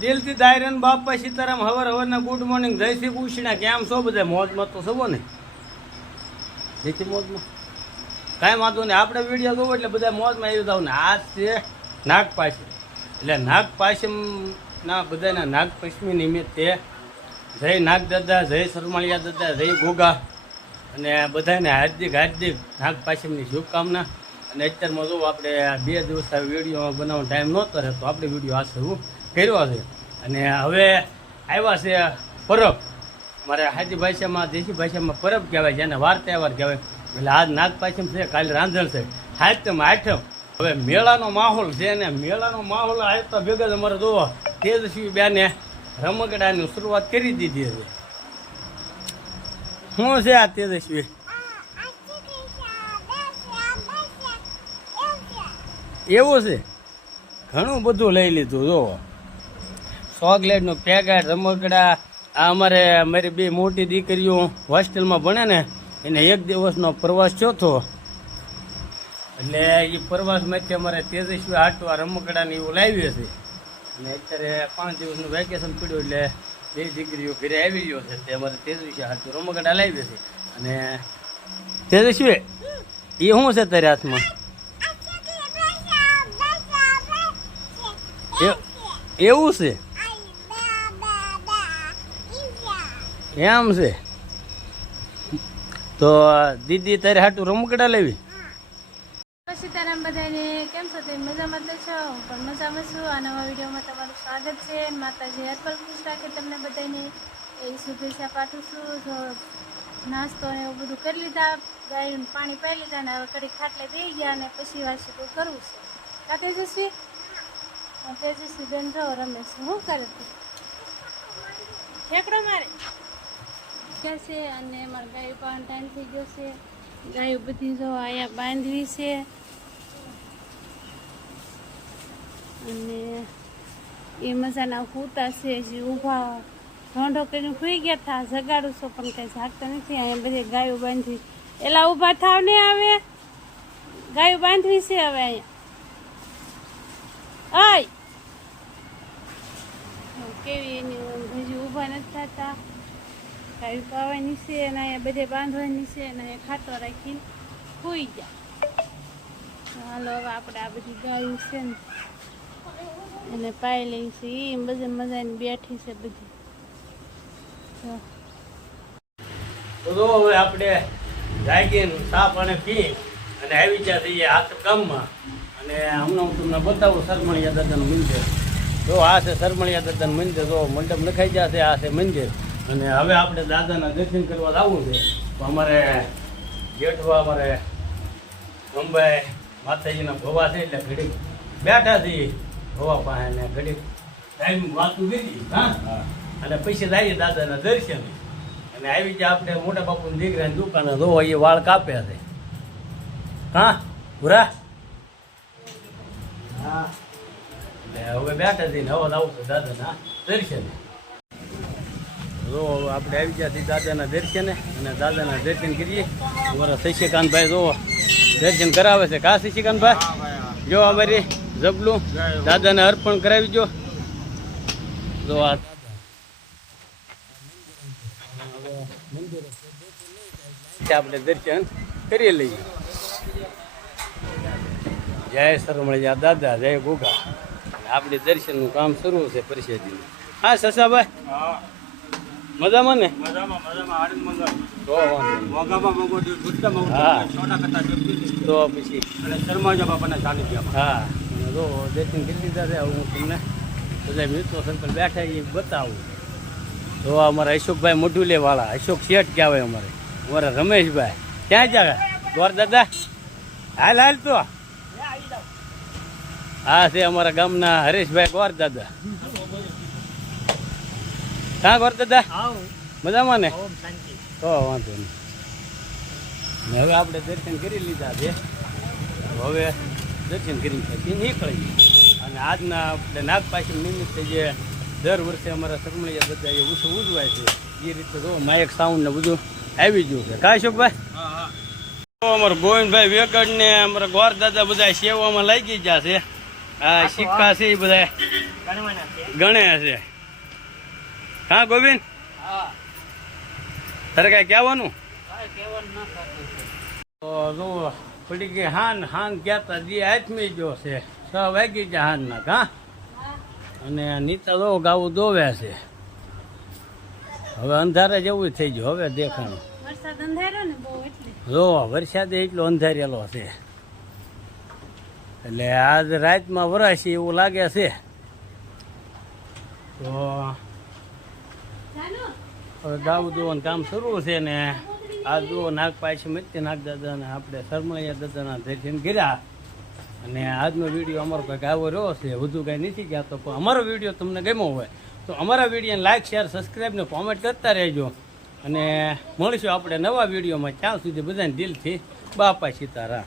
દિલથી દાયરન બાપા Sitaram હવરના good morning જય શ્રી કૃષ્ણ. કેમ છો બધા? મોજમાં તો છો ને? જેથી મોજમાં કાંઈ વાંધો નહીં. આપણે વિડીયો જોવો એટલે બધા મોજમાં આવી જાવ ને. આજ છે નાગપાંચમ, એટલે નાગપાંચમના બધાના નાગપંચમી નિમિત્તે જય નાગદાદા, જય સરમાળિયા દાદા, જય ગોગા અને બધાને હાર્દિક હાર્દિક નાગપાંચમની શુભકામના. અને અત્યારમાં જો આપણે 2 દિવસ વિડીયો બનાવવાનો ટાઈમ નહોતો રહેતો, આપણે વિડીયો આ શરૂ કર્યો છે. અને હવે આવ્યા છે પરબ, મારે હાજી ભાષામાં દેશી ભાષામાં પરબ કહેવાય છે અને વાર તહેવાર કહેવાય. એટલે આજ નાગપાંચમ છે, કાલે રાંધણ છે, સાતમ આઠમ. હવે મેળાનો માહોલ છે ને મેળાનો માહોલ આવતા ભેગા જ અમારે જોવો તેજસ્વી બેને રમકડાની શરૂઆત કરી દીધી છે. શું છે આ તેજસ્વી? એવું છે, ઘણું બધું લઈ લીધું. જો ચોકલેટનું પેકેટ, રમકડા. આ મારી 2 મોટી દીકરીઓ હોસ્ટેલમાં ભણે ને, એને 1 દિવસનો પ્રવાસ થયો હતો. એટલે એ પ્રવાસમાંથી અમારે તેજસ્વી આટવા રમકડાને એવું લાવ્યું છે. અને અત્યારે 5 દિવસનું વેકેશન પડ્યું એટલે 2 દીકરીઓ ઘરે આવી ગયો છે. તે અમારે તેજસ્વી આટલું રમકડા લાવ્યું છે. અને તેજસ્વી એ શું છે તારી હાથમાં? એવું છે, એમ છે. તો દીદી તારે હાટું રમકડા લેવી? સીતારામ બધાને કેમ છો? તમે મજામાં તો છો? હું પણ મજામાં છું. આ નવા વિડીયોમાં તમારું સ્વાગત છે. માતાજી હરપલ ખુશ રાખે તમને બધાને એ શુભેચ્છા પાઠવું છું. તો નાસ્તો ને એવું બધું કરી લીધા, ગાયનું પાણી પાઈ લીધા ને હવે કડી ખાટલે દઈ ગયા અને પછી વાસી તો કરવું છે. કા તેજસ્વી? તેજસ્વી બેન જો રમે છે. શું કરે તું? ઠેકડો મારે છે. અને મારા ગાયો પણ ટાઈમ થઈ ગયો છે. ગાયો બધી જો અહીંયા બાંધવી છે. અને એ મજાના કૂતા છે, જે ઊભા ઢોંઢો કરીને સુઈ ગયા હતા. જગાડું છો પણ કંઈ જાગતા નથી. અહીંયા બધી ગાયો બાંધવી. એલા ઊભા થાવ ને, આવે ગાયો બાંધવી છે. હવે અહીંયા આય કેવી એની હજી ઊભા નથી થતા. ગાયું પાવાની છે અને અહીંયા બધે બાંધવાની છે અને અહીંયા ખાતો રાખીને સુઈ ગયા. હાલો હવે આપણે આ બધી ગાયું છે ને એને પાઈ લઈ છે. એ બધે મજાની બેઠી છે બધી. તો હવે આપણે જાગીને ચા પાણી પી અને આવી ગયા થઈએ હાથ ગામમાં. અને હમણાં હું તમને બતાવું સરમણિયા દાદાનું મંદિર. જો આ છે સરમણિયા દાદાનું મંદિર. જો મંડપ લખાઈ ગયા છે, આ છે મંદિર. અને હવે આપણે દાદાના દર્શન કરવા આવવું છે. તો અમારે જેઠવા અમારે મુંબઈ માતાજીના ભવા છે એટલે ઘડીક બેઠા છીએ ભવા પાસે ને ઘડીક ટાઈમ વાતું દીધી. હા, અને પછી લાવીએ દાદાના દર્શન. અને આવી જાય આપણે મોટા બાપુની દીકરાની દુકાને જોવા એ વાળ કાપે છે. હા ભૂરા? હા, એટલે હવે બેઠા થઈને હવે આવું છું દાદાના દર્શન. જો આપણે આવી ગયા છીએ દાદાના દર્શને અને દાદાના દર્શન કરીએ. અમારા શશિકાંતભાઈ જો દર્શન કરાવે છે. કા શશિકાંતભાઈ? જો અમારી જબલું દાદાને અર્પણ કરાવી જો. જો આ આપણે દર્શન કરી લઈએ. જય સરમળિયા દાદા, જય ગોગા. આપણે દર્શનનું કામ શરૂ છે પરિષદનું. હા સસાભાઈ, મજામાં ને? તો પછી શર્માજા બાપાના સાનિધ્યમાં. હા, જો દર્શન કરી દીધા છે. હું તમને બધા મિત્રો સર્કલ બેઠા એ બતાવું. તો અમારા અશોકભાઈ મોઢુલે વાળા, અશોક શેઠ કહેવાય અમારે. અમારા રમેશભાઈ ક્યાં જાય? ગોર દાદા હાલ હાલ. તો હા છે અમારા ગામના હરેશભાઈ ગોર દાદા. ક્યાં ગોર દાદા? મજામાં ને? તો વાંધો નહીં. હવે આપણે દર્શન કરી લીધા છે. હવે દર્શન કરી પછી નીકળીએ. અને આજના આપણે નાગપાંચમ નિમિત્તે જે દર વર્ષે અમારા સરમળિયા બધા એ ઉજવાય છે એ રીતે જો માયક સાઉન્ડ ને બધું આવી ગયું છે. કા અશોકભાઈ? અમારા ગોવિંદભાઈ વેગડ ને અમારા ગોર દાદા બધા સેવામાં લાગી ગયા છે. આ સિક્કા છે એ બધા ગણે છે હા ગોવિંદ તારે કાંઈ કહેવાનું તો જો પડી ગઈ હાન કહેતા જે હાથમી જો છે 6 વાગી ગયા હાનના હા અને નીતા જો ગાવું દોવે છે હવે અંધારે જેવું થઈ ગયું હવે દેખાણું વરસાદ અંધાર્યો ને બહુ એટલે જો વરસાદ એટલો અંધારેલો છે એટલે આજ રાતમાં વરાશે એવું લાગે છે તો ચાલો હવે ગાવું દોવાનું કામ શરૂ છે ને આ જુઓ નાગ પાછી મચી નાગ દાદા ને આપણે સરમૈયા દાદાના દર્શન કર્યા અને આજનો વિડીયો અમારો કંઈક આવો રહ્યો છે વધુ કાંઈ નથી કહેતો પણ અમારો વિડીયો તમને ગમ્યો હોય તો અમારા વિડીયોને લાઇક શેર સબસ્ક્રાઈબ ને કોમેન્ટ કરતા રહેજો અને મળીશું આપણે નવા વિડીયોમાં ત્યાં સુધી બધાને દિલથી બાપા સીતારામ.